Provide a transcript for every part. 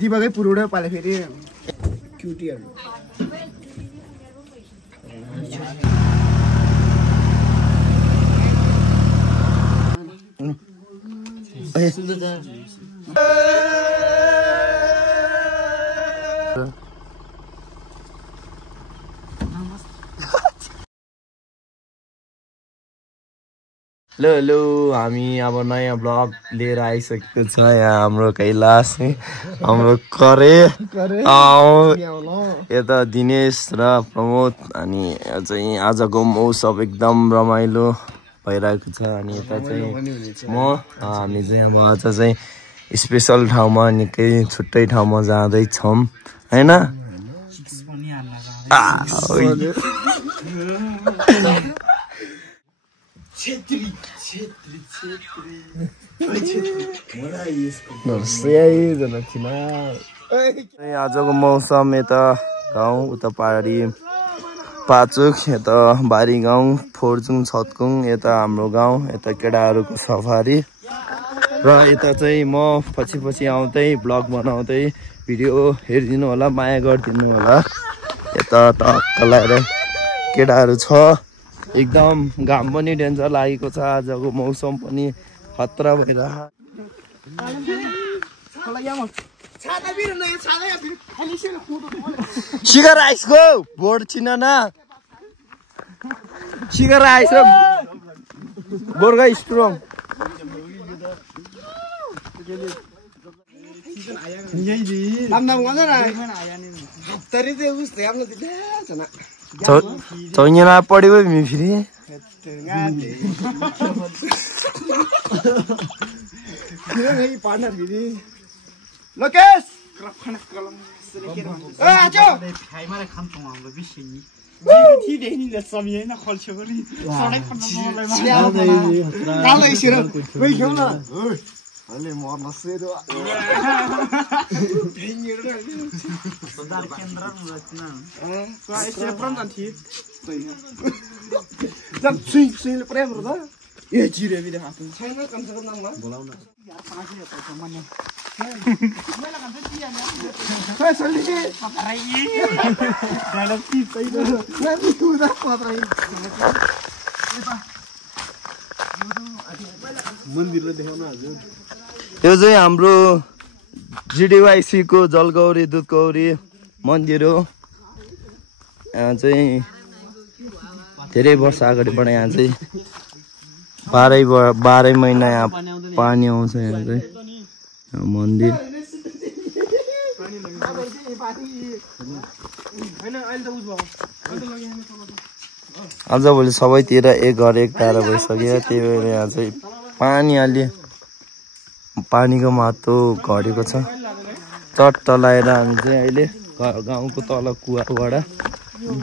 दिवाकै पुरोडा पाले फेरि क्युटीहरु हेलो हामी अब नयाँ ब्लग लिएर आइसकेको छ यहाँ हाम्रो कैलाश हाम्रो करे यता दिनेश र प्रमोद अनि चाहिँ आजको मौसम एकदम रमाइलो भइरहेको छ अनि यता चाहिँ हामी चाहिँ अब आज चाहिँ स्पेशल ठाउँमा निकै छुट्टै ठाउँमा जाँदैछौँ हैन आजको मौसम यता गाउँ उता पहाडी पाचोक यता बारी गाउँ फोर्जुङ छतकुङ यता हाम्रो गाउँ यता केटाहरूको सफारी र यता चाहिँ म पछि आउँदै ब्लग बनाउँदै भिडियो हेरिदिनु होला माया गरिदिनु होला यता टक्क लगाएर केटाहरू छ एकदम घाम पनि डेन्जर लागेको छ आजको मौसम पनि खतरा भइरहेको शिखर आइसको बोर्ड चिन्न न शिखर आइस गोर्खा स्ट्रङ चौना पढ्यो मी फेरि Lokesh Oleh morna sedo. Sadar kendra buatna. Soal istirahat nanti. Jab swing prem roda. Ye jire bide hatu. Saya nak kan sekarang nama. Bolau na. Yar panas ya tu mana. Mana kan dia na. Saya soli ke. Patrai. Dalam ti sai na. Nanti tu dah patrai. मंदिर देखाउन हजुर यो चाहिँ हाम्रो जीडीवाईसी को जलगौरी दुधगौरी मन्दिर हो यहाँ चाहिँ धेरै वर्ष अगाडिबाट यहाँ चाहिँ 12 महिना यहाँ पानी आउँछ यहाँ चाहिँ मन्दिर आज भोलि सबैतिर एक घर एक तारा भइसक्यो त्यही भएर यहाँ चाहिँ पानी अलि पानीको महत्त्व घटेको छ चट्ट लगाएर हामी चाहिँ अहिले गाउँको तल कुवाबाट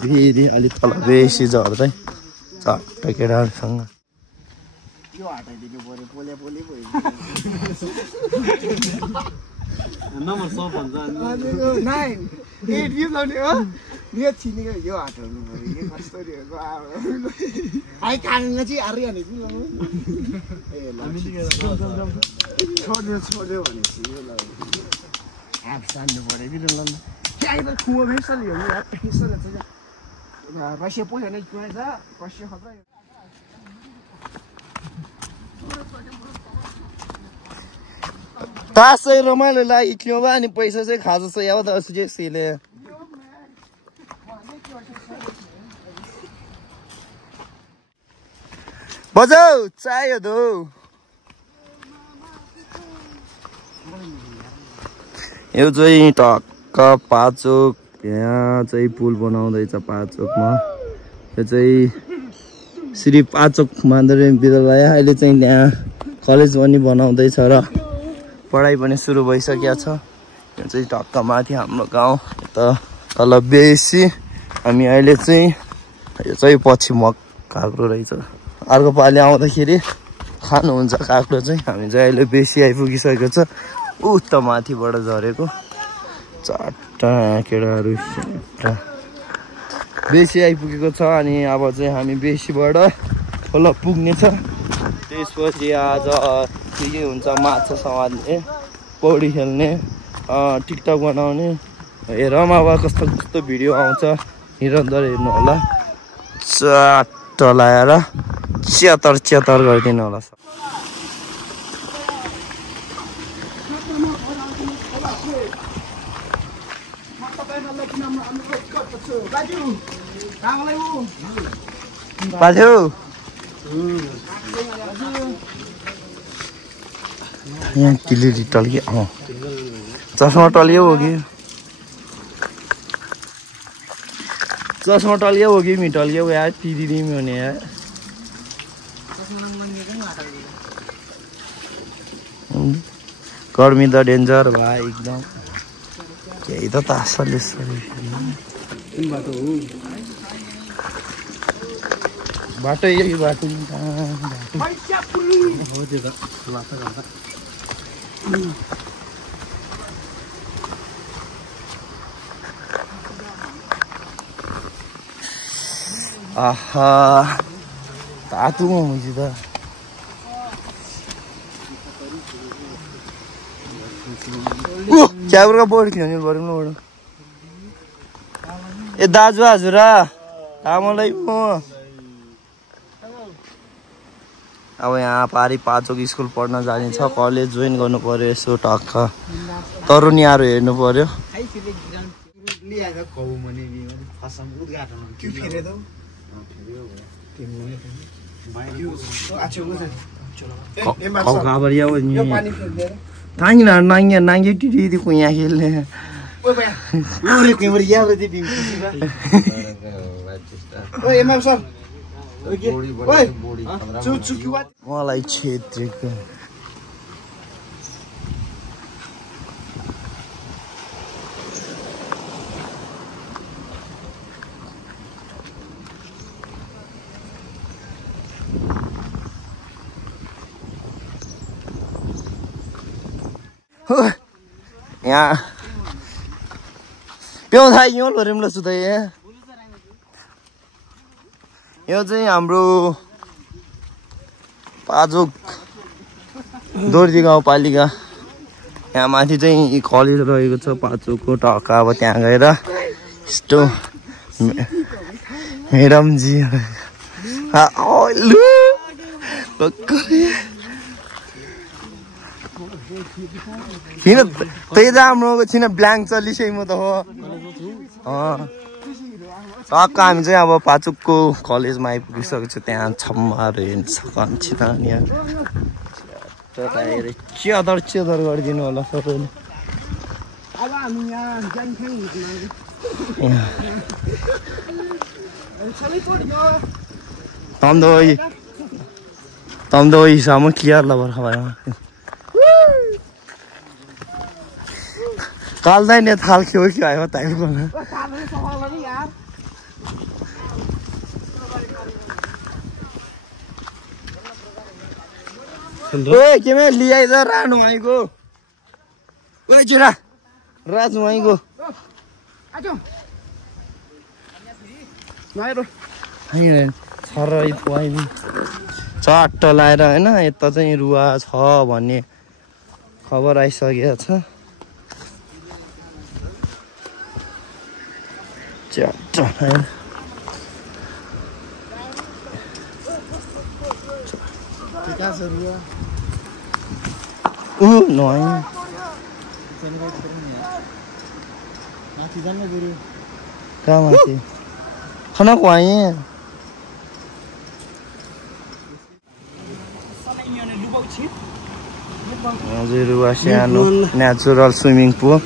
फेरि अलि तल बेसी झर्दै चट्ट केटाहरूसँग नम्बर 100 भन्छ 9 8 यो लाउने हो यो छिनेको यो हाटहरु भरि के कस्तोरीहरुको आइ काङ्गा चाहिँ आर्या नि ए छोड्यो भनेपछि यो ल आप सान्नु पर्यो कि ल के आइबर खुवा भेसल यो यार भेसल चाहिँ रसिया पोयो नै कुवा छ रसिया खतरा तासै रमाइलो लागि क्यों बा अनि पैसा चाहिँ खाजा चाहिँ यावत असुजे सिले बजाऊ चाहियो दो यो चाहिँ टक्क पाचोक यहाँ चाहिँ पुल बनाउँदैछ पाचोकमा यो चाहिँ श्री पाचोक माध्यमिक विद्यालय अहिले चाहिँ त्यहाँ कलेज पनि बनाउँदैछ र पढाइ पनि सुरु भइसकेको छ यो चाहिँ टक्क माथि हाम्रो गाउँ त तल बेसी हामी अहिले चाहिँ यो चाहिँ पछि मग काँक्रो रहेछ अर्को पालि आउँदाखेरि खानुहुन्छ काँक्रो चाहिँ हामी चाहिँ अहिले बेसी आइपुगिसकेको छ उता माथिबाट झरेको चारवटा केटाहरू बेसी आइपुगेको छ अनि अब चाहिँ हामी बेसीबाट खोल पुग्ने छ त्यसपछि आज के हुन्छ माछा समात्ने पौडी खेल्ने टिकटक बनाउने हेरौँ अब कस्तो कस्तो भिडियो आउँछ निरन्तर हेर्नु होला चाट लाएर च्यातर गरिदिनु होला बाजु यहाँ टिलिरी टल्कियो चस्मा टल्कियो हो कि चस्मा टल्कियो हो कि मिटल्कियो यार टिलिरी में होने यार गर्मी त डेन्जर भाइ एकदम केही त तासले बाटो यही बाटो आहा तातुमा हुन्छ त क्यामेरा बोर्ड खेल्नु पर्यो न ए दाजु हजुर आमालाई म अब यहाँ पारी पाचोक स्कुल पढ्न जाने छ कलेज जोइन गर्नु पर्यो यसो टक्क तरुनीहरू हेर्नु पर्यो नाङ्गे टिटी कुया खेल्ने मलाई छेत्रीको यहाँ प्याउ थाहा यो लोरेमला सुधा यो चाहिँ हाम्रो पाजोक दोर्जी गाउँपालिका यहाँ माथि चाहिँ कलेज रहेको छ पाचोकको टक्का अब त्यहाँ गएर यस्तो म्याडमजी किन त्यही त हाम्रो छिन ब्ल्याङ्क चलिसक्यो म त हो टक्क हामी चाहिँ अब पाचोकको कलेजमा आइपुगिसकेको छ त्यहाँ छम्माहरू हेर्नु सक्छ त यहाँ च्यादर गरिदिनु होला सबैले तमदोईसम्म क्लियर ल बर्खा भयो काल्दै ने थाल खेउ कि आयो ताइको ओए केमे लिआइ त रानु आइको ओए जुरा राजु आइको आजो नाइरो हैन छरै पुआइ चट्ट लाएर हैन यता चाहिँ रुवा छ भन्ने खबर आइसकेको छ चट्ट हैन नय कहाँ माथि खनक आएँ हजुर रुवा सानो नेचुरल स्विमिङ पुल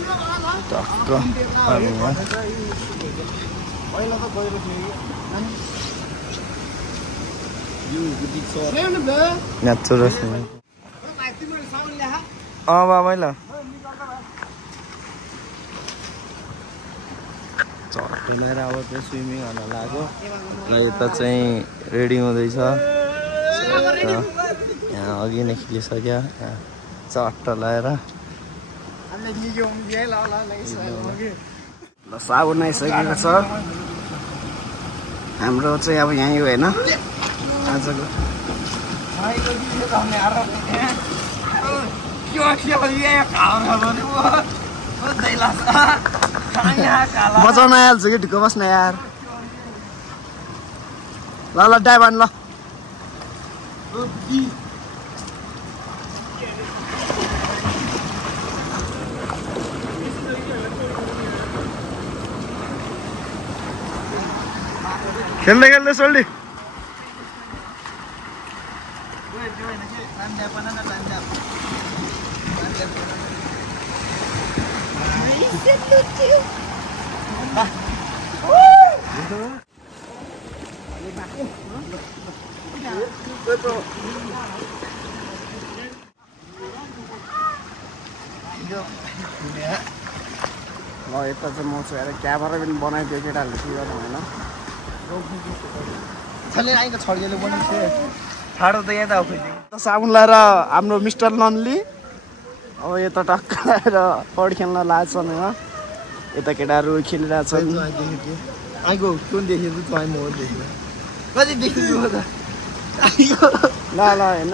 टक्क नेचुरल स्विमिङ बाबा ल चट्टु लिएर अब चाहिँ स्विमिङ गर्न लाग्यो र यता चाहिँ रेडी हुँदैछ यहाँ अघि नै खिलिसक्यो चट्ट लगाएर ल साबुन आइसकेको छ हाम्रो चाहिँ अब यहीँ हो होइन आजको बचाउन आइहाल्छ कि ढुक्क बस्न यार ल ल ड्राइभर ल खेल्दै खेल्दै सोल्डी ल यता चाहिँ म चाहिँ क्यामेरा पनि बनाइदियो केटाहरूले के गर्नु होइन साबुन लाएर हाम्रो मिस्टर नन्ली अब यता टक्क लाएर पौडी खेल्न लाग्छन् होइन यता केटाहरू खेलिरहेछन् ल ल होइन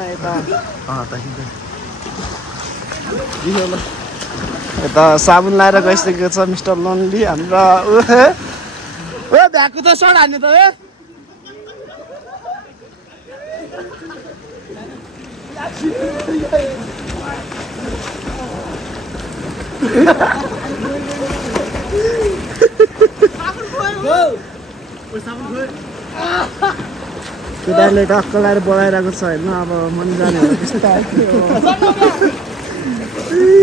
यता साबुन लाएर गइसकेको छ मिस्टर नन्ली हाम्रो भ्याएको त सड हान्ने त केटाहरूले टक्क लाएर बोलाइरहेको छ होइन अब मन जाने हो त्यस्तो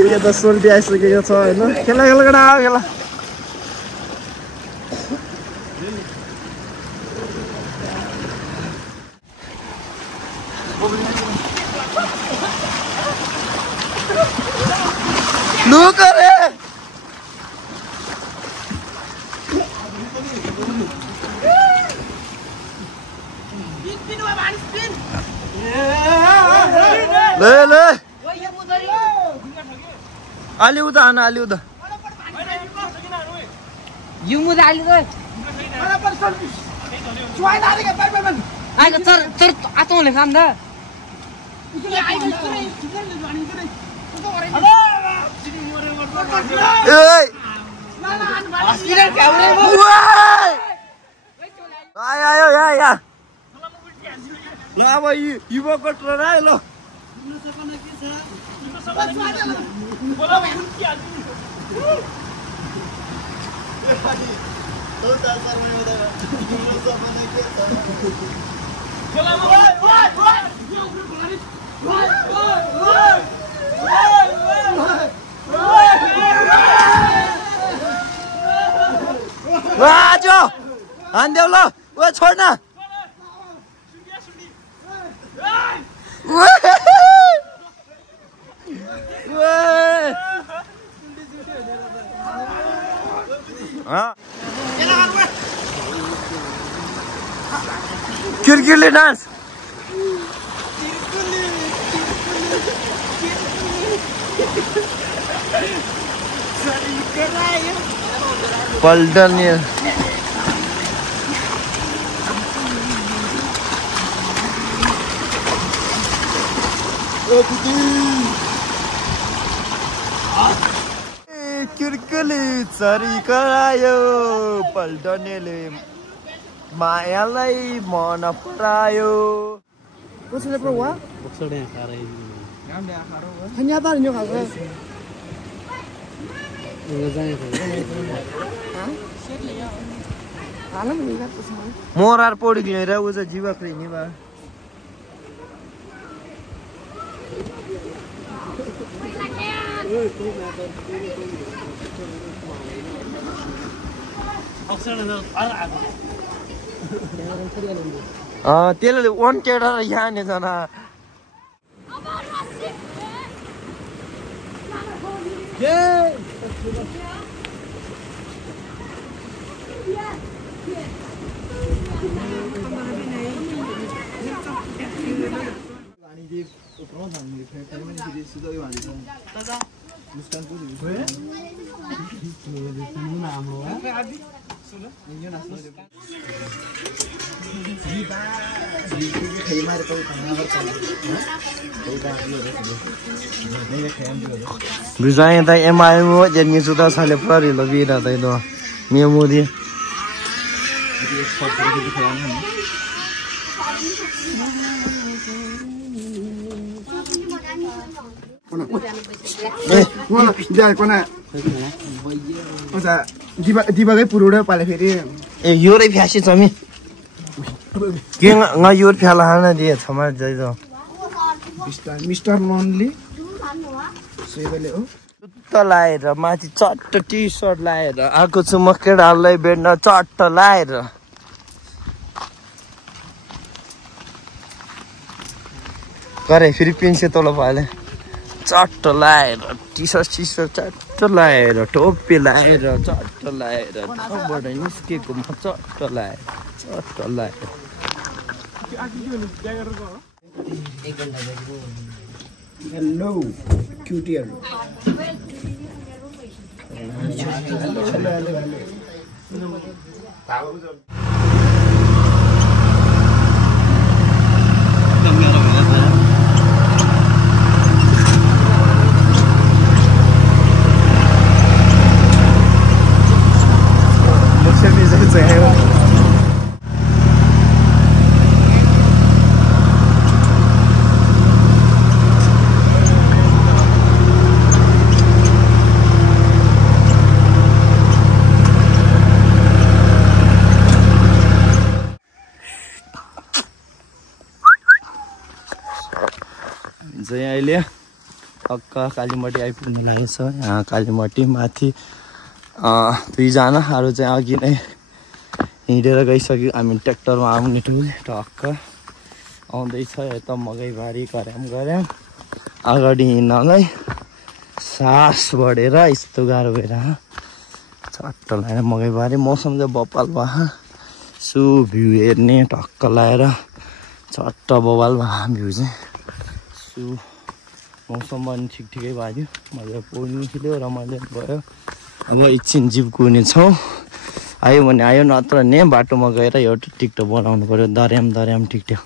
यो त सोल्टी आइसकेको छ होइन खेला खेला केटा खेला Look at it! ले अलि उता आना अलि उता यो मुदा अलि गयो आइको चर चर आतोले खाम दा आयो यहाँ ल अब युवा कटर आयो ल आज हान्देऊ ल ओ छोड्न किरकिरले डान्स पल्टने किरकिरले चरी करायो पल्टनेले मायालाई मन परायो कसैले प्रो वा बक्सडे खारै हन्या त नि खाको यो जाने हालम नि गात छ मोरार पौडी खेलेर उ चाहिँ जीवक्री नि बा त्यसले वन केटा र यहाँ जना Bisa yang tadi emai mu jadi sudah salah pelari lebih dah tadi tu. Mia mu dia. Mana? Jangan kona. Masa di bagai purura paling feri. Yuri biasa kami. Kira nggak yuri biasa dia sama jadi tu. Mister Nonly. Sebelum oh. Cotto laएर माथि चट्ट T short लाएर आएको छु म केटाहरूलाई भेट्न चट्ट लाएर करे फेरि पिन्से तल पाले चट्ट लाएर टी सर्ट चट्ट लाएर टोपी लाएर चट्ट लाएर ठाउँबाट निस्केको म चट्ट लाएर Hello, cutie. चाहिँ अहिले टक्क कालीमटी आइपुग्नु लागेको छ यहाँ कालीमटी माथि दुईजना अरू चाहिँ अघि नै हिँडेर गइसक्यो हामी ट्र्याक्टरमा आउने टुल टक्क आउँदैछ यता मकैबारी गऱ्याम अगाडि हिँड्नलाई सास बढेर यस्तो गाह्रो भएर चट्ट लगाएर मकैबारी मौसम चाहिँ बपाल भयो सु भ्यू हेर्ने टक्क लगाएर चट्ट बवाल भयो भ्यू चाहिँ मौसम पनि ठिकै भयो मजा पुग्नु खेल्यो रमाइलो भयो अब एकछिन जिप कुर्नेछौँ आयो भने आयो नत्र नि बाटोमा गएर एउटा टिकटक बनाउनु पर्यो दर्याम टिकटक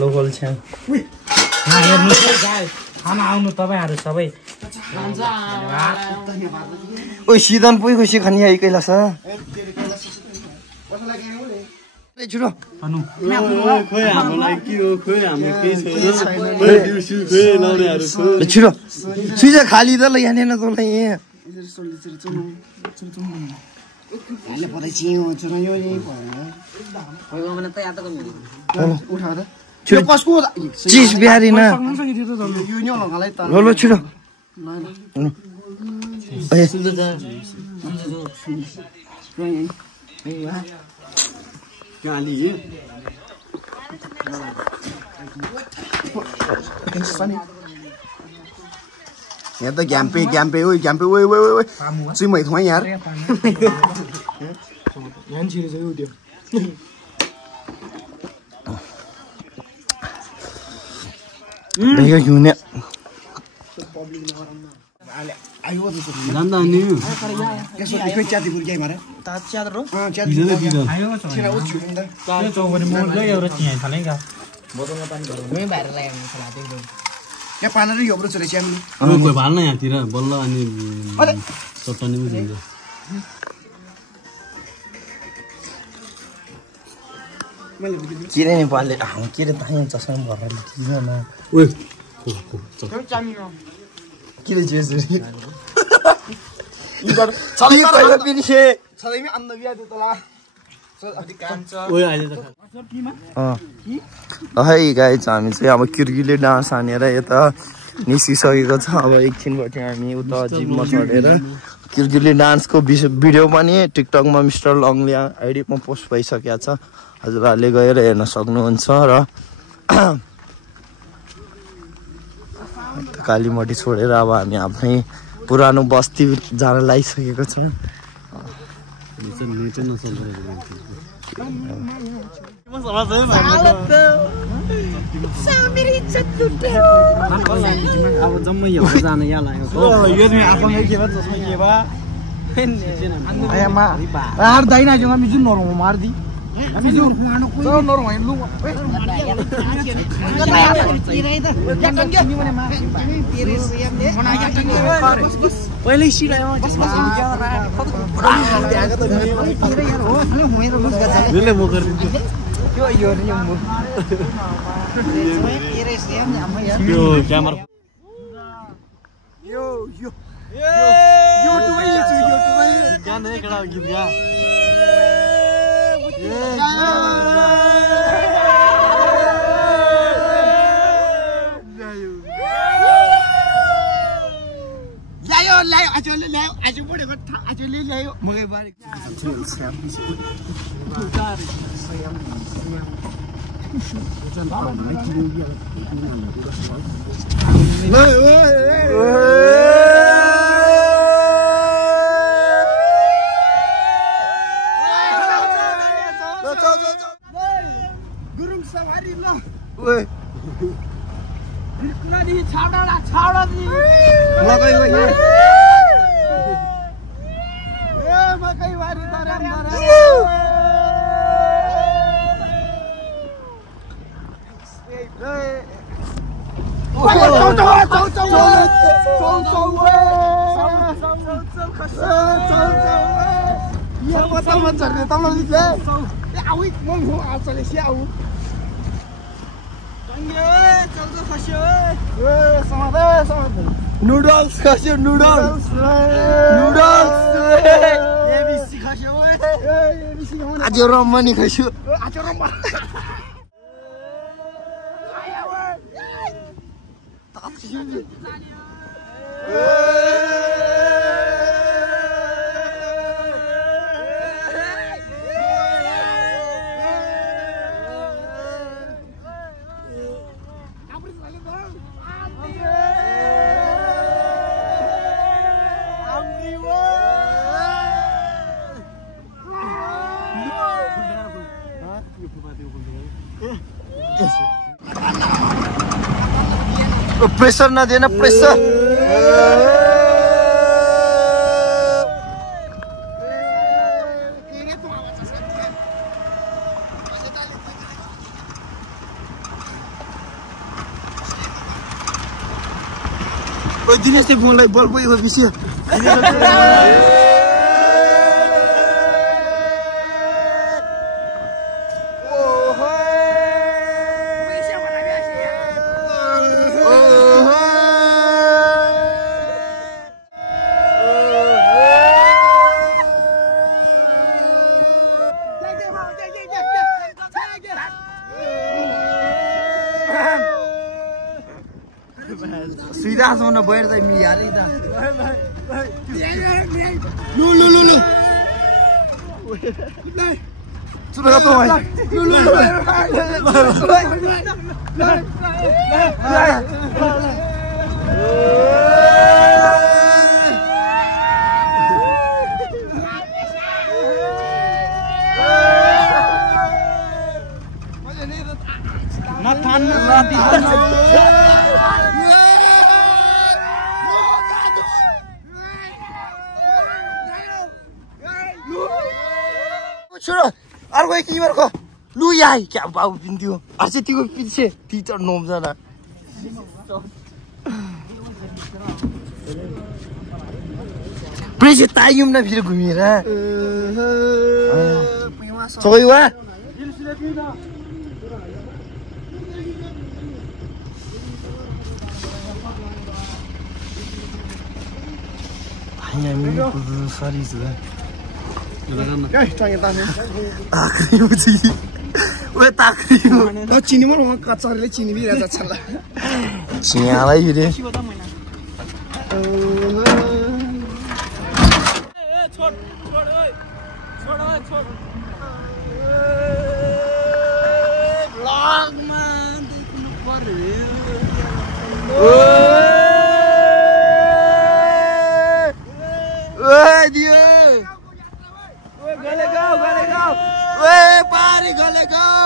लोकल छ खाना आउनु तपाईहरु सबै ओ सिदन पुइ खुसी खानी आइ कैलाश छिटो अनु खोइ हामीलाई के हो खोइ हामी केही छैन खोइ दिउसु खोइ लाउनेहरु छ छिटो सुइजा खाली त ल यहाँ न तलाई यहाँ ले परै चियो छ यो यही भयो भने त याद गर्नु उठा त छिटो कसको चीज बिहारी न यो न्यौ लगालाई त ल छिटो ए गाली यहाँ त ग्याम्पे ओइ चुमै थ्वा यार यहाँ छिरे चाहिँ उड्यो देखो क्यों ने आयो त जान्दा नि यसो दिखै च्याति पुर्क्याइ मारे ता च्याद रो च्याति आयो छ छिरा उ छुन्दा त्यो चौबनी मोड ले एउटा चिया थालेगा बोतलमा पानी भर्नु मै बाहिर ल्याउनु छ लादै यहाँ पानी रे योब्रो चले च्याम्नु कोही भाल्न यहाँतिर बल्ल अनि चट्टानी पनि हुन्छ किरे नेपालले किरे ताई चस्मा भरेर किन ओइ किरे जेसरी इधर चले पहिला पनि छे सधैँमै अन्ध बिहा त्यो तला ओइ अहिले त है गाइज हामी चाहिँ अब किर्किले डान्स हानेर यता निस्किसकेको छ अब एकछिनबाट हामी उता जिममा चढेर किर्किले डान्सको भिडियो पनि टिकटकमा मिस्टर लङले आइडीमा पोस्ट भइसकेको छ हजुरहरूले गएर हेर्न सक्नुहुन्छ र कालीमठी छोडेर अब हामी आफ्नै पुरानो बस्ती जान लागिसकेको छौँ। अब जम्मै यहाँ जान यहाँ लागेको नुडल्स खास्यो नुडल्स आज रम्मनी खास्यो प्रेसर नदिएन प्रेसर दिनेश चाहिँ फोनलाई बल गएको विषय सुइदासम्म बैठ चाहिँ मियारै त लु लु लु लु सुन त भाइ लु लु अर्को एक इमरको लु याई क्या बाबु पिन्थ्यो अर्से तिको पिछे टिचर नोम जाना प्रेस ताइम न फिर घुमेर सबै वा सरी चिनी म कचरले चिनी बिरहेको छ चियालाई रे दियो गले गाउँ पारी गले गाउँ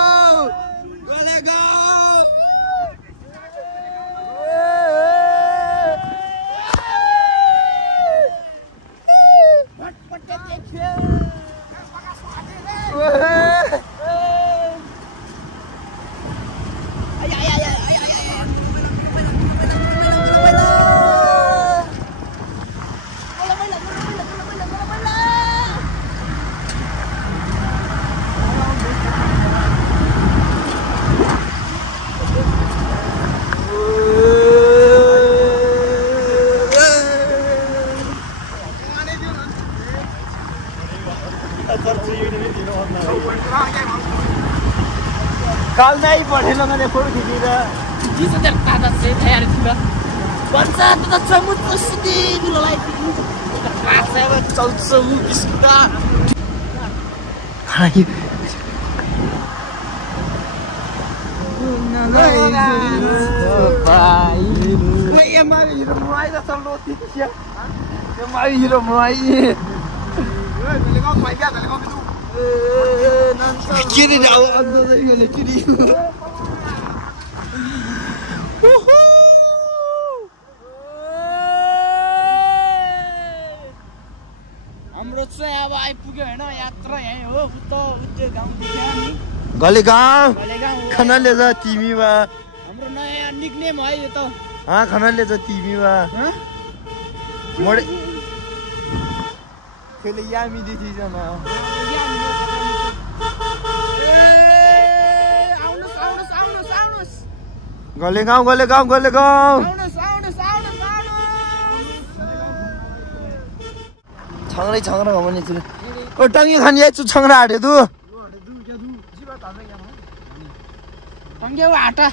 कल नहीं पढ़ेलो मैंने फोटो खींची था जिस तरह ताजा से तैयार थी बा बच्चा तो समुद्र सिटी गुलाई रास्ते में चल सब किसका हाय बाय ये मारी हीरो मुआई दा सब लोग ठीक है ये मारी हीरो मुआई Kiri dah awak tu tadi boleh kiri. हाम्रो चाहिँ अब आइपुग्यो हैन यात्रा यही हो उता उच्च गाउँ देखिया नि गलेगाउँ गलेगाउँ खाना ले जा टिभी मा हाम्रो नयाँ निकनेम है यो त हाँ खाना ले जा टिभी मा मोडे खेले यामी देखि जाना गलेगाउँ छांगरै छांगरा घमनी छु ओ टंगी खानी आइ छु छांगरा हाटे दु टंग्याउ आटा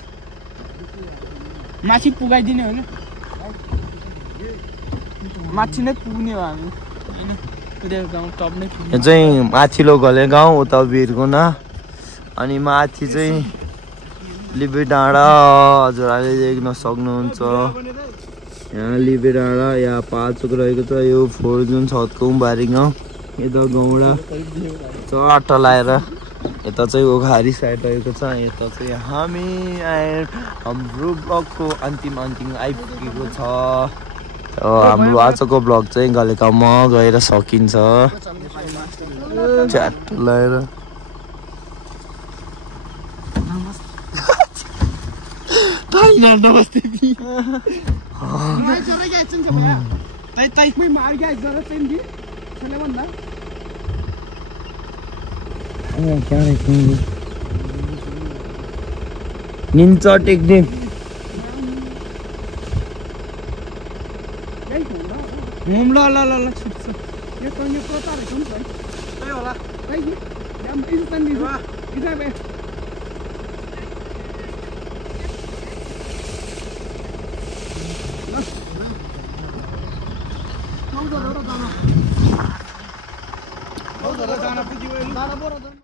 माथि पुगाइदिने हो नि माथि नै पुग्ने हो हामी हैन उदे गाउँ टप नै पुग्ने यो चाहिँ माथिल्लो गलेगाउँ उता वीरगुना अनि माथि चाहिँ लिबे डाँडा हजुरहरूले देख्न सक्नुहुन्छ यहाँ लिबे डाँडा यहाँ पाल्चोक रहेको छ यो फोर्जुन छतकौँ बारीगाउँ यता गौडा चट्ट लाएर यता चाहिँ ओघारी साइड रहेको छ यता चाहिँ हामी हाम्रो ब्लगको अन्तिम आइपुगेको छ हाम्रो आजको ब्लग चाहिँ गलेगाउँमा गएर सकिन्छ च्याट लाएर नमस्ते निन्छ टेक्निक घुम ल छुट्छ यो त यो प्रचार हुन्छ नि त्यही होला त्यही यहाँ इज्जत नि जाना पुग्यो